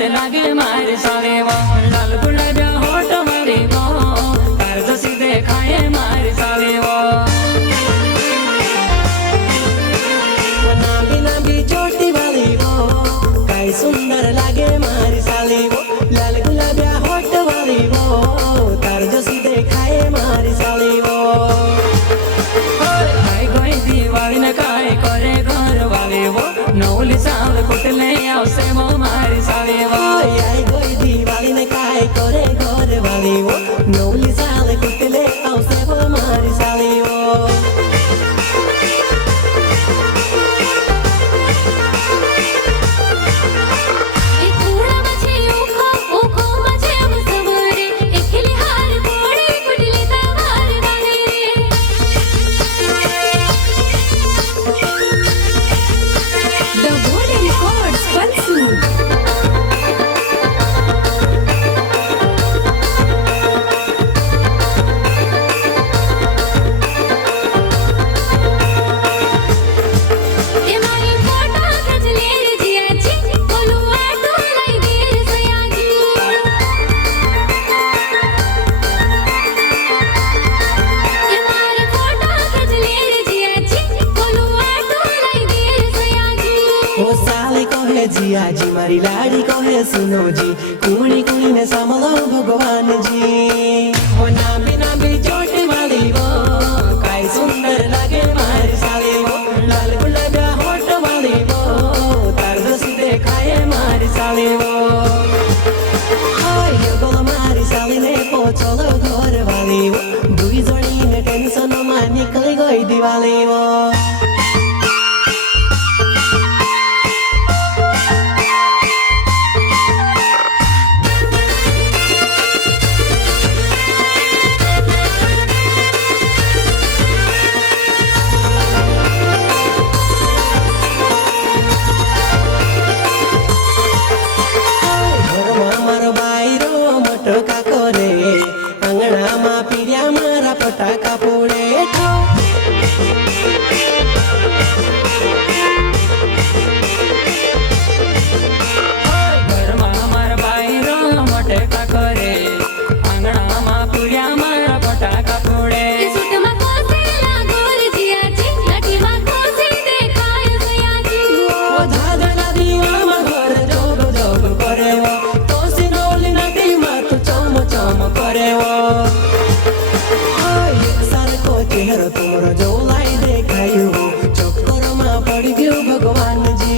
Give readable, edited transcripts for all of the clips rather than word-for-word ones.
सुंदर लागे मारे सारे वो लाल गुलाबिया होठ मारे वो तार जसी देखाए मारे सारे वो नाभी नाभी चोटी वाली वो काय सुंदर लागे मारी साली वो लाल गुलाबिया होठ वाली वो तार जसी देखाए मारी साली वो आई गई दिवाली न काय करे घर वाले वो नौली साल कुटले आवसे वो मारी साले वो आई गई दिवाली ने काय करे घर वाली वो नौली साल कुटले आवसे वो मारी साली वो जिया जी मारी लाड़ी को है सुनो जी कुणी कुणी ने संभलो भगवान जी वो नाभी नाभी चोटी वाली वो काय सुंदर लागे मारी साली वो लाल गुलाबिया होठ वाली वो तार जसी देखाए मारी साली वो हाय बोलो मारी साली ने पोचलो घर वाली वो दुई जोड़ी ने टेंशन में निकल गई दिवाली वो फटाका फोड़े घर में हमार भाई रो मटका करे आंगणा में पूरिया मारा फटाका फोड़े चेहरा तुम्हारा जो लाई देखायो चक्कर में पड़ गयो भगवान जी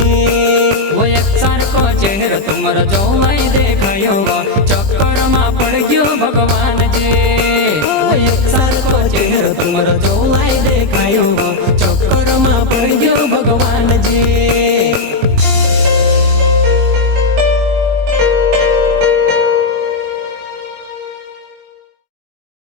वो एक सार को चेहरा तुम्हारा जो लाई देखायो चक्कर में पड़ गयो भगवान जी वो एक सार को चेहरा तुम्हारा जो लाई देखायो चक्कर में पड़ गयो भगवान जी।